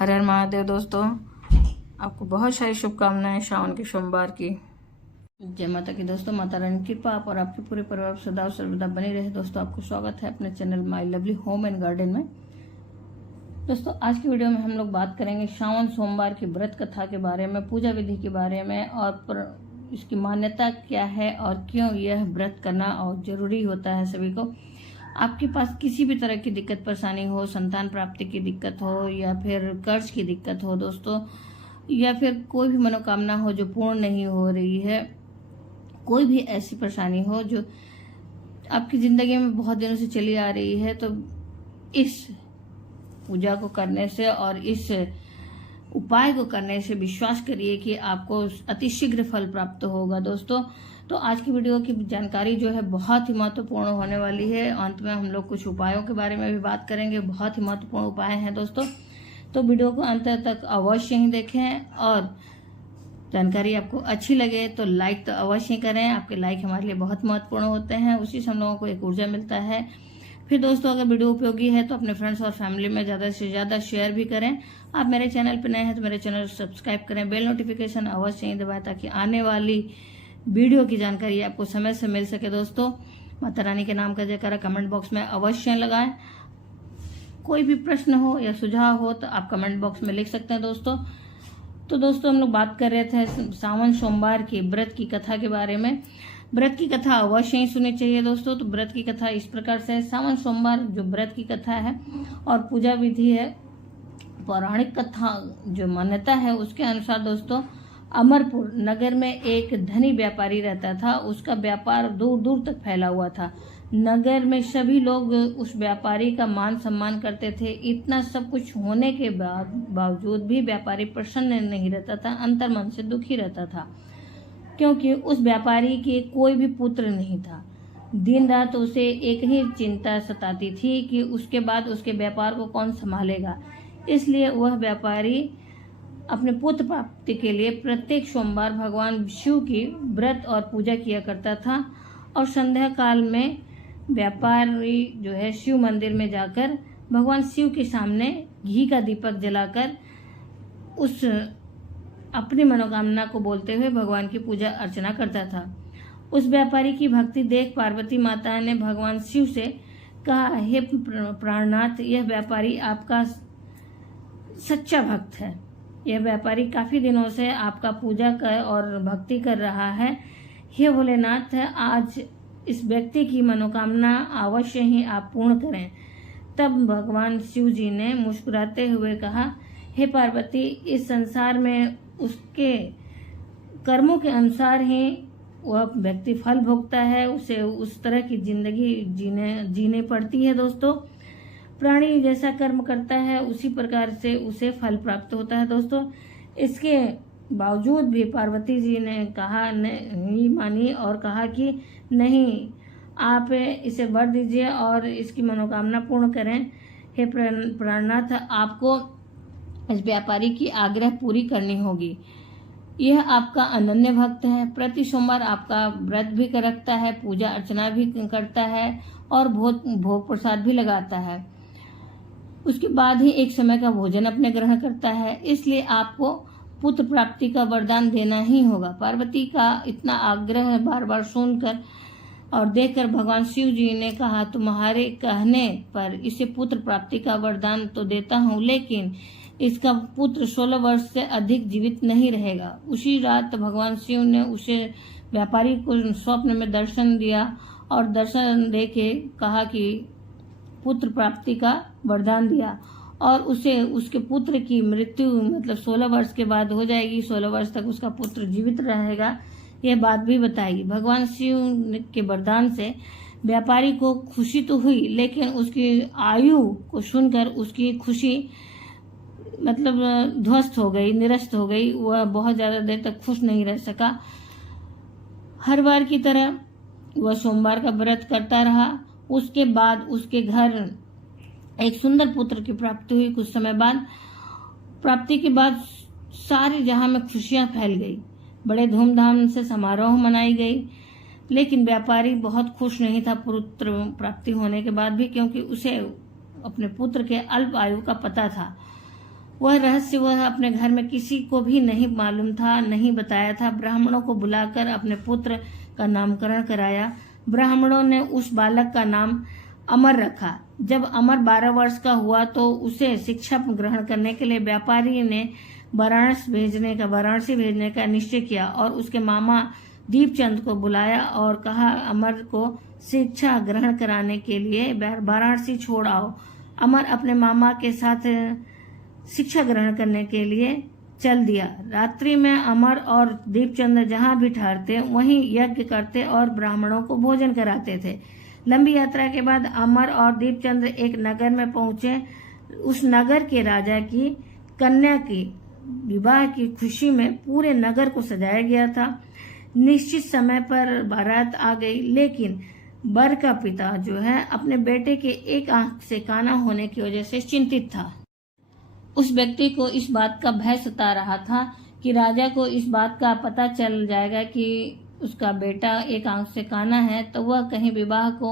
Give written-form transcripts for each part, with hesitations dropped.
हर हर महादेव। दोस्तों, आपको बहुत सारी शुभकामनाएं श्रावण के सोमवार की। जय माता की। दोस्तों, माता रानी की कृपा आप और आपके पूरे परिवार सदा और सर्वदा बनी रहे। दोस्तों, आपको स्वागत है अपने channel my lovely home and garden में। दोस्तों, आज की वीडियो में हम लोग बात करेंगे श्रावण सोमवार की व्रत कथा के बारे में, पूजा विधि के बारे में और इसकी मान्यता क्या है और क्यों यह व्रत करना और जरूरी होता है सभी को। आपके पास किसी भी तरह की दिक्कत परेशानी हो, संतान प्राप्ति की दिक्कत हो या फिर कर्ज की दिक्कत हो दोस्तों, या फिर कोई भी मनोकामना हो जो पूर्ण नहीं हो रही है, कोई भी ऐसी परेशानी हो जो आपकी जिंदगी में बहुत दिनों से चली आ रही है, तो इस पूजा को करने से और इस उपाय को करने से विश्वास करिए कि आपको अतिशीघ्र फल प्राप्त होगा। दोस्तों, तो आज की वीडियो की जानकारी जो है बहुत ही महत्वपूर्ण होने वाली है। अंत में हम लोग कुछ उपायों के बारे में भी बात करेंगे, बहुत ही महत्वपूर्ण उपाय हैं दोस्तों। तो वीडियो को अंत तक अवश्य ही देखें और जानकारी आपको अच्छी लगे तो लाइक तो अवश्य ही करें। आपके लाइक हमारे लिए बहुत महत्वपूर्ण होते हैं, उसी से हम लोगों को एक ऊर्जा मिलता है। फिर दोस्तों, अगर वीडियो उपयोगी है तो अपने फ्रेंड्स और फैमिली में ज़्यादा से ज़्यादा शेयर भी करें। आप मेरे चैनल पर नए हैं तो मेरे चैनल को सब्सक्राइब करें, बेल नोटिफिकेशन अवश्य ही दबाएं ताकि आने वाली वीडियो की जानकारी आपको समय से मिल सके। दोस्तों, माता रानी के नाम का जयकारा कमेंट बॉक्स में अवश्य लगाएं। कोई भी प्रश्न हो या सुझाव हो तो आप कमेंट बॉक्स में लिख सकते हैं दोस्तों। तो दोस्तों, हम लोग बात कर रहे थे सावन सोमवार की व्रत की कथा के बारे में। व्रत की कथा अवश्य ही सुननी चाहिए दोस्तों। तो व्रत की कथा इस प्रकार से है। सावन सोमवार जो व्रत की कथा है और पूजा विधि है, पौराणिक कथा जो मान्यता है उसके अनुसार दोस्तों, अमरपुर नगर में एक धनी व्यापारी रहता था। उसका व्यापार दूर दूर तक फैला हुआ था। नगर में सभी लोग उस व्यापारी का मान सम्मान करते थे। इतना सब कुछ होने के बावजूद भी व्यापारी प्रसन्न नहीं रहता था, अंतर्मन से दुखी रहता था, क्योंकि उस व्यापारी के कोई भी पुत्र नहीं था। दिन रात उसे एक ही चिंता सताती थी कि उसके बाद उसके व्यापार को कौन संभालेगा। इसलिए वह व्यापारी अपने पुत्र प्राप्ति के लिए प्रत्येक सोमवार भगवान शिव की व्रत और पूजा किया करता था। और संध्या काल में व्यापारी जो है शिव मंदिर में जाकर भगवान शिव के सामने घी का दीपक जलाकर उस अपनी मनोकामना को बोलते हुए भगवान की पूजा अर्चना करता था। उस व्यापारी की भक्ति देख पार्वती माता ने भगवान शिव से कहा, हे प्राणनाथ, यह व्यापारी आपका सच्चा भक्त है। यह व्यापारी काफी दिनों से आपका पूजा कर और भक्ति कर रहा है। हे भोलेनाथ, आज इस व्यक्ति की मनोकामना अवश्य ही आप पूर्ण करें। तब भगवान शिव जी ने मुस्कुराते हुए कहा, हे पार्वती, इस संसार में उसके कर्मों के अनुसार ही वह व्यक्ति फल भोगता है। उसे उस तरह की जिंदगी जीने पड़ती है। दोस्तों, प्राणी जैसा कर्म करता है उसी प्रकार से उसे फल प्राप्त होता है। दोस्तों, इसके बावजूद भी पार्वती जी ने कहा नहीं मानी और कहा कि नहीं, आप इसे वर दीजिए और इसकी मनोकामना पूर्ण करें। हे प्राणनाथ, आपको इस व्यापारी की आग्रह पूरी करनी होगी। यह आपका अनन्य भक्त है, प्रति सोमवार आपका व्रत भी रखता है, पूजा अर्चना भी करता है और भोग प्रसाद भी लगाता है। उसके बाद ही एक समय का भोजन अपने ग्रहण करता है। इसलिए आपको पुत्र प्राप्ति का वरदान देना ही होगा। पार्वती का इतना आग्रह बार बार सुनकर और देखकर भगवान शिव जी ने कहा, तुम्हारे कहने पर इसे पुत्र प्राप्ति का वरदान तो देता हूँ, लेकिन इसका पुत्र 16 वर्ष से अधिक जीवित नहीं रहेगा। उसी रात भगवान शिव ने उसे व्यापारी को स्वप्न में दर्शन दिया और दर्शन देके कहा कि पुत्र प्राप्ति का वरदान दिया और उसे उसके पुत्र की मृत्यु मतलब 16 वर्ष के बाद हो जाएगी। 16 वर्ष तक उसका पुत्र जीवित रहेगा, यह बात भी बताई। भगवान शिव के वरदान से व्यापारी को खुशी तो हुई, लेकिन उसकी आयु को सुनकर उसकी खुशी मतलब ध्वस्त हो गई, निरस्त हो गई। वह बहुत ज्यादा देर तक खुश नहीं रह सका। हर बार की तरह वह सोमवार का व्रत करता रहा। उसके बाद उसके घर एक सुंदर पुत्र की प्राप्ति हुई। कुछ समय बाद प्राप्ति के बाद सारे जहां में खुशियां फैल गई। बड़े धूमधाम से समारोह मनाई गई, लेकिन व्यापारी बहुत खुश नहीं था पुत्र प्राप्ति होने के बाद भी, क्योंकि उसे अपने पुत्र के अल्प आयु का पता था। वह रहस्य वह अपने घर में किसी को भी नहीं मालूम था, नहीं बताया था। ब्राह्मणों को बुलाकर अपने पुत्र का नामकरण कराया। ब्राह्मणों ने उस बालक का नाम अमर रखा। जब अमर 12 वर्ष का हुआ तो उसे शिक्षा ग्रहण करने के लिए व्यापारी ने वाराणसी भेजने का निश्चय किया और उसके मामा दीपचंद को बुलाया और कहा, अमर को शिक्षा ग्रहण कराने के लिए वाराणसी छोड़ आओ। अमर अपने मामा के साथ शिक्षा ग्रहण करने के लिए चल दिया। रात्रि में अमर और दीपचंद जहां भी ठहरते वहीं यज्ञ करते और ब्राह्मणों को भोजन कराते थे। लंबी यात्रा के बाद अमर और दीपचंद एक नगर में पहुंचे। उस नगर के राजा की कन्या की विवाह की खुशी में पूरे नगर को सजाया गया था। निश्चित समय पर बारात आ गई, लेकिन वर का पिता जो है अपने बेटे के एक आंख से काना होने की वजह से चिंतित था। उस व्यक्ति को इस बात का भय सता रहा था कि राजा को इस बात का पता चल जाएगा कि उसका बेटा एक आंख से काना है, तो वह कहीं विवाह को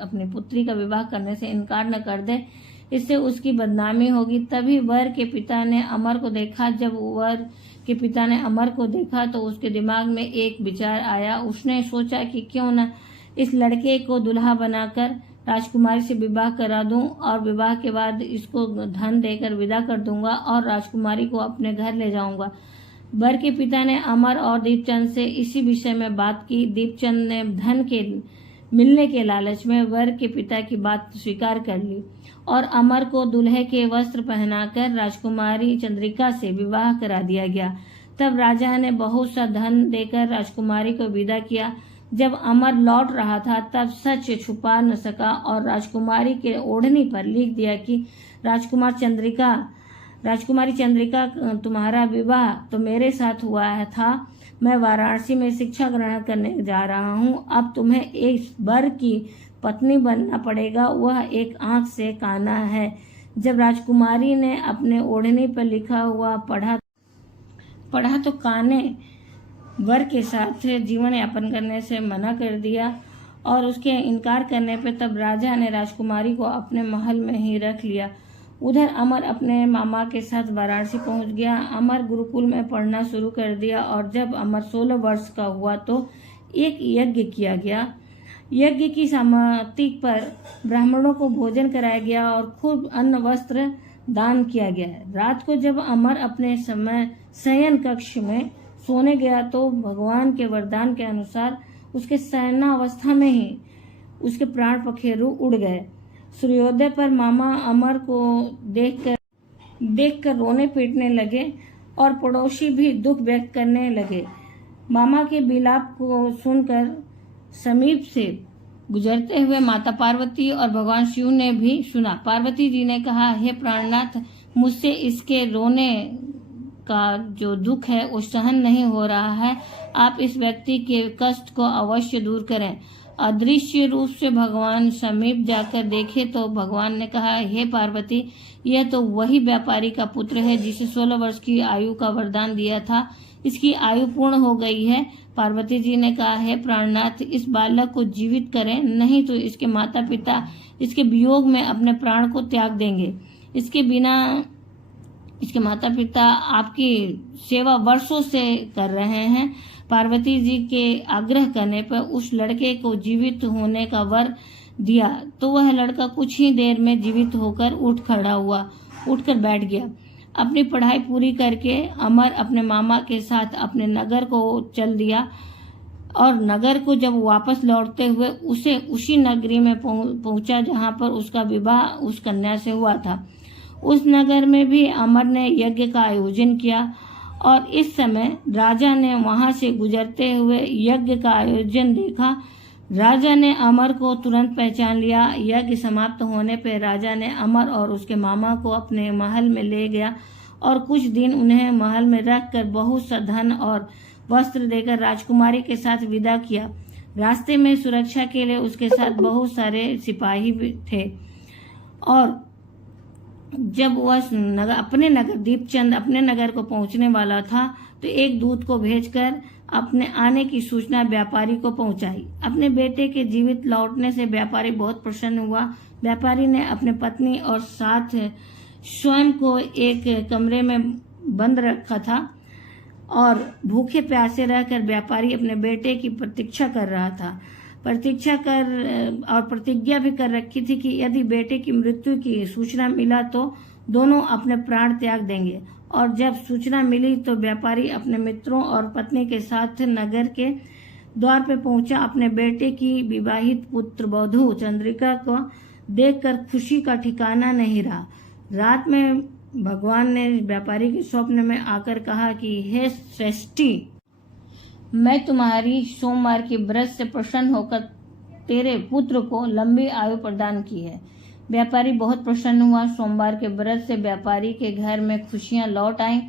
अपनी पुत्री का विवाह करने से इनकार न कर दे, इससे उसकी बदनामी होगी। तभी वर के पिता ने अमर को देखा। जब वर के पिता ने अमर को देखा तो उसके दिमाग में एक विचार आया। उसने सोचा कि क्यों न इस लड़के को दुल्हा बनाकर राजकुमारी से विवाह करा दूं और विवाह के बाद इसको धन देकर विदा कर दूंगा और राजकुमारी को अपने घर ले जाऊंगा। वर के पिता ने अमर और दीपचंद से इसी विषय में बात की। दीपचंद ने धन के मिलने के लालच में वर के पिता की बात स्वीकार कर ली और अमर को दूल्हे के वस्त्र पहनाकर राजकुमारी चंद्रिका से विवाह करा दिया गया। तब राजा ने बहुत सा धन देकर राजकुमारी को विदा किया। जब अमर लौट रहा था तब सच छुपा न सका और राजकुमारी के ओढ़नी पर लिख दिया कि राजकुमारी चंद्रिका तुम्हारा विवाह तो मेरे साथ हुआ था। मैं वाराणसी में शिक्षा ग्रहण करने जा रहा हूँ। अब तुम्हें एक वर की पत्नी बनना पड़ेगा। वह एक आंख से काना है। जब राजकुमारी ने अपने ओढ़नी पर लिखा हुआ पढ़ा तो काने वर के साथ जीवन यापन करने से मना कर दिया और उसके इनकार करने पर तब राजा ने राजकुमारी को अपने महल में ही रख लिया। उधर अमर अपने मामा के साथ वाराणसी पहुंच गया। अमर गुरुकुल में पढ़ना शुरू कर दिया और जब अमर 16 वर्ष का हुआ तो एक यज्ञ किया गया। यज्ञ की समाप्ति पर ब्राह्मणों को भोजन कराया गया और खूब अन्न वस्त्र दान किया गया। रात को जब अमर अपने शयन कक्ष में सोने गया तो भगवान के वरदान के अनुसार उसके शयनावस्था में ही उसके प्राण पखेरु उड़ गए। सूर्योदय पर मामा अमर को देखकर रोने पीटने लगे और पड़ोसी भी दुख व्यक्त करने लगे। मामा के विलाप को सुनकर समीप से गुजरते हुए माता पार्वती और भगवान शिव ने भी सुना। पार्वती जी ने कहा, हे प्राणनाथ, मुझसे इसके रोने का जो दुख है वो सहन नहीं हो रहा है। आप इस व्यक्ति के कष्ट को अवश्य दूर करें। अदृश्य रूप से भगवान समीप जाकर देखे तो भगवान ने कहा, हे पार्वती, यह तो वही व्यापारी का पुत्र है जिसे 16 वर्ष की आयु का वरदान दिया था। इसकी आयु पूर्ण हो गई है। पार्वती जी ने कहा, हे प्राणनाथ, इस बालक को जीवित करें, नहीं तो इसके माता पिता इसके वियोग में अपने प्राण को त्याग देंगे। इसके बिना इसके माता पिता आपकी सेवा वर्षों से कर रहे हैं। पार्वती जी के आग्रह करने पर उस लड़के को जीवित होने का वर दिया तो वह लड़का कुछ ही देर में जीवित होकर उठकर बैठ गया। अपनी पढ़ाई पूरी करके अमर अपने मामा के साथ अपने नगर को चल दिया और नगर को जब वापस लौटते हुए उसे उसी नगरी में पहुंचा जहां पर उसका विवाह उस कन्या से हुआ था। उस नगर में भी अमर ने यज्ञ का आयोजन किया और इस समय राजा ने वहां से गुजरते हुए यज्ञ का आयोजन देखा। राजा ने अमर को तुरंत पहचान लिया। यज्ञ समाप्त होने पर राजा ने अमर और उसके मामा को अपने महल में ले गया और कुछ दिन उन्हें महल में रखकर बहुत सा धन और वस्त्र देकर राजकुमारी के साथ विदा किया। रास्ते में सुरक्षा के लिए उसके साथ बहुत सारे सिपाही भी थे और जब वह अपने नगर दीपचंद अपने नगर को पहुंचने वाला था तो एक दूत को भेजकर अपने आने की सूचना व्यापारी को पहुंचाई। अपने बेटे के जीवित लौटने से व्यापारी बहुत प्रसन्न हुआ। व्यापारी ने अपने पत्नी और साथ स्वयं को एक कमरे में बंद रखा था और भूखे प्यासे रहकर व्यापारी अपने बेटे की प्रतीक्षा कर रहा था। प्रतिज्ञा भी कर रखी थी कि यदि बेटे की मृत्यु की सूचना मिला तो दोनों अपने प्राण त्याग देंगे। और जब सूचना मिली तो व्यापारी अपने मित्रों और पत्नी के साथ नगर के द्वार पे पहुंचा। अपने बेटे की विवाहित पुत्र वधू चंद्रिका को देखकर खुशी का ठिकाना नहीं रहा। रात में भगवान ने व्यापारी के स्वप्न में आकर कहा कि हे श्रेष्ठी, मैं तुम्हारी सोमवार की व्रत से प्रसन्न होकर तेरे पुत्र को लंबी आयु प्रदान की है। व्यापारी बहुत प्रसन्न हुआ। सोमवार के व्रत से व्यापारी के घर में खुशियां लौट आईं।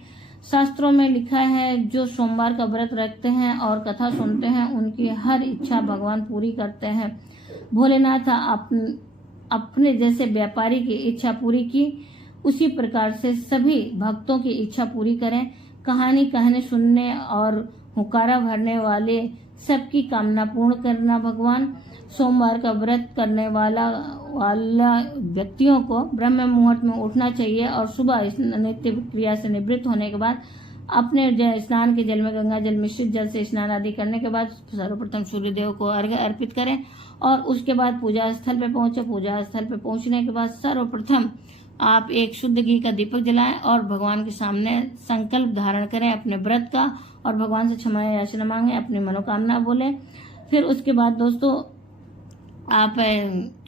शास्त्रों में लिखा है, जो सोमवार का व्रत रखते हैं और कथा सुनते हैं उनकी हर इच्छा भगवान पूरी करते हैं। भोलेनाथ अपने जैसे व्यापारी की इच्छा पूरी की, उसी प्रकार से सभी भक्तों की इच्छा पूरी करें। कहानी कहने, सुनने और हुकारा भरने वाले सबकी कामना पूर्ण करना भगवान। सोमवार का व्रत करने वाला व्यक्तियों को ब्रह्म मुहूर्त में उठना चाहिए और सुबह नित्य क्रिया से निवृत्त होने के बाद अपने स्नान के जल में गंगा जल मिश्रित जल से स्नान आदि करने के बाद सर्वप्रथम सूर्य देव को अर्घ्य अर्पित करें और उसके बाद पूजा स्थल पे पहुंचे। पूजा स्थल पे पहुंचने के बाद सर्वप्रथम आप एक शुद्ध घी का दीपक जलाएं और भगवान के सामने संकल्प धारण करें अपने व्रत का और भगवान से क्षमा याचना मांगे, अपनी मनोकामना बोले। फिर उसके बाद दोस्तों आप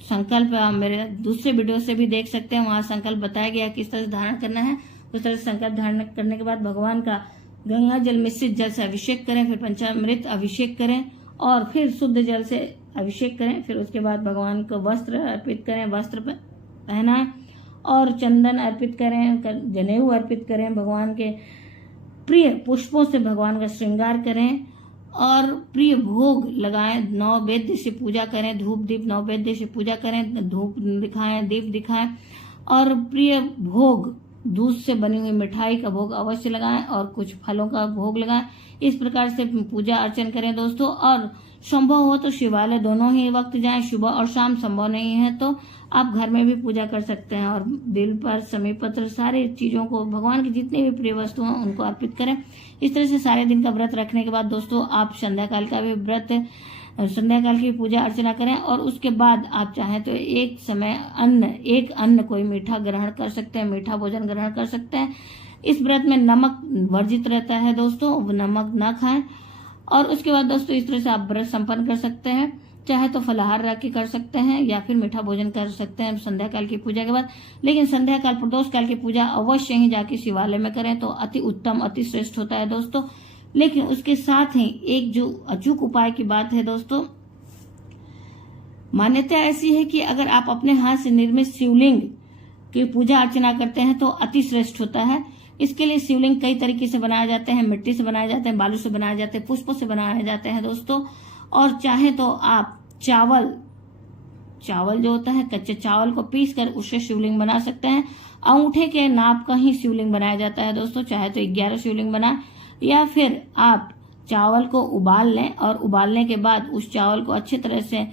संकल्प मेरे दूसरे वीडियो से भी देख सकते हैं, वहां संकल्प बताया गया किस तरह से धारण करना है। उस तरह से संकल्प धारण करने के बाद भगवान का गंगा जल मिश्रित जल से अभिषेक करें, फिर पंचामृत अभिषेक करें और फिर शुद्ध जल से अभिषेक करें। फिर उसके बाद भगवान को वस्त्र अर्पित करें, वस्त्र पहनाएं और चंदन अर्पित करें, जनेऊ अर्पित करें। भगवान के प्रिय पुष्पों से भगवान का श्रृंगार करें और प्रिय भोग लगाएं। नैवेद्य से पूजा करें, धूप दीप नैवेद्य से पूजा करें, धूप दिखाएं, दीप दिखाएं और प्रिय भोग दूध से बनी हुई मिठाई का भोग अवश्य लगाएं और कुछ फलों का भोग लगाएं। इस प्रकार से पूजा अर्चन करें दोस्तों। और संभव हो तो शिवालय दोनों ही वक्त जाएं, सुबह और शाम। संभव नहीं है तो आप घर में भी पूजा कर सकते हैं और बिल पर समी पत्र सारी चीजों को भगवान की जितनी भी प्रिय वस्तु हैं उनको अर्पित करें। इस तरह से सारे दिन का व्रत रखने के बाद दोस्तों आप संध्याकाल का भी व्रत, संध्याकाल की पूजा अर्चना करें और उसके बाद आप चाहें तो एक समय एक अन्न कोई मीठा ग्रहण कर सकते हैं, मीठा भोजन ग्रहण कर सकते हैं। इस व्रत में नमक वर्जित रहता है दोस्तों, नमक ना खाएं। और उसके बाद दोस्तों इस तरह से आप व्रत संपन्न कर सकते हैं। चाहे तो फलाहार रख के कर सकते हैं या फिर मीठा भोजन कर सकते हैं संध्या काल की पूजा के बाद। लेकिन संध्या काल प्रदोष काल की पूजा अवश्य ही जाके शिवालय में करें तो अति उत्तम, अति श्रेष्ठ होता है दोस्तों। लेकिन उसके साथ ही एक जो अचूक उपाय की बात है दोस्तों, मान्यता ऐसी है कि अगर आप अपने हाथ से निर्मित शिवलिंग की पूजा अर्चना करते हैं तो अति श्रेष्ठ होता है। इसके लिए शिवलिंग कई तरीके से बनाए जाते हैं, मिट्टी से बनाए जाते हैं, बालू से बनाए जाते हैं, पुष्पों से बनाए जाते हैं दोस्तों। और चाहे तो आप चावल जो होता है कच्चे चावल को पीस कर उससे शिवलिंग बना सकते हैं। अंगूठे के नाप का ही शिवलिंग बनाया जाता है दोस्तों। चाहे तो 11 शिवलिंग बनाए या फिर आप चावल को उबाल लें और उबालने के बाद उस चावल को अच्छी तरह से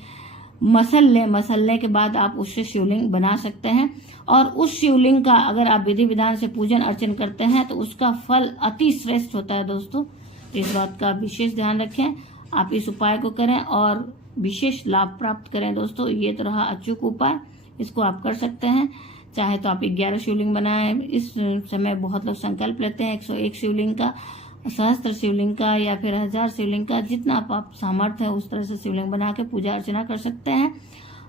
मसल लें। मसलने के बाद आप उससे शिवलिंग बना सकते हैं और उस शिवलिंग का अगर आप विधि विधान से पूजन अर्चन करते हैं तो उसका फल अति श्रेष्ठ होता है दोस्तों। इस बात का विशेष ध्यान रखें, आप इस उपाय को करें और विशेष लाभ प्राप्त करें दोस्तों। ये तो रहा अचूक उपाय, इसको आप कर सकते हैं। चाहे तो आप 11 शिवलिंग बनाएं। इस समय बहुत लोग संकल्प लेते हैं 101 शिवलिंग का, सहस्त्र शिवलिंग का या फिर 1000 शिवलिंग का, जितना आप सामर्थ्य है उस तरह से शिवलिंग बना के पूजा अर्चना कर सकते हैं।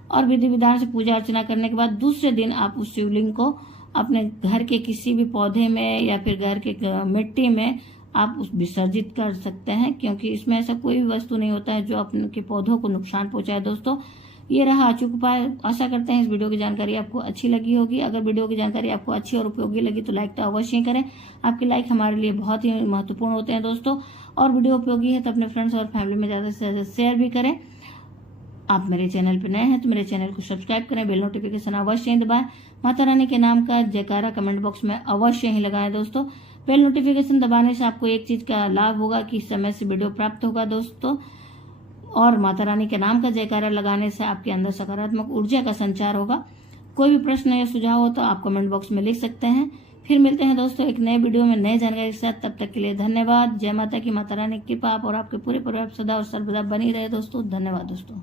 और विधि विधान से पूजा अर्चना करने के बाद दूसरे दिन आप उस शिवलिंग को अपने घर के किसी भी पौधे में या फिर घर के मिट्टी में आप उस विसर्जित कर सकते हैं, क्योंकि इसमें ऐसा कोई भी वस्तु नहीं होता है जो अपने के पौधों को नुकसान पहुंचाए दोस्तों। ये रहा अचूक उपाय। आशा करते हैं इस वीडियो की जानकारी आपको अच्छी लगी होगी। अगर वीडियो की जानकारी आपको अच्छी और उपयोगी लगी तो लाइक तो अवश्य ही करें। आपके लाइक हमारे लिए बहुत ही महत्वपूर्ण होते हैं दोस्तों। और वीडियो उपयोगी है तो अपने फ्रेंड्स और फैमिली में ज्यादा से ज्यादा शेयर भी करें। आप मेरे चैनल पर नए हैं तो मेरे चैनल को सब्सक्राइब करें, बेल नोटिफिकेशन अवश्य ही दबाएं, माता रानी के नाम का जयकारा कमेंट बॉक्स में अवश्य ही लगाएं दोस्तों। बेल नोटिफिकेशन दबाने से आपको एक चीज का लाभ होगा कि समय से वीडियो प्राप्त होगा दोस्तों, और माता रानी के नाम का जयकारा लगाने से आपके अंदर सकारात्मक ऊर्जा का संचार होगा। कोई भी प्रश्न या सुझाव हो तो आप कमेंट बॉक्स में लिख सकते हैं। फिर मिलते हैं दोस्तों एक नए वीडियो में नए जानकारी के साथ। तब तक के लिए धन्यवाद। जय माता की, माता रानी की कृपा आप और आपके पूरे परिवार सदा और सर्वदा बनी रहे दोस्तों। धन्यवाद दोस्तों।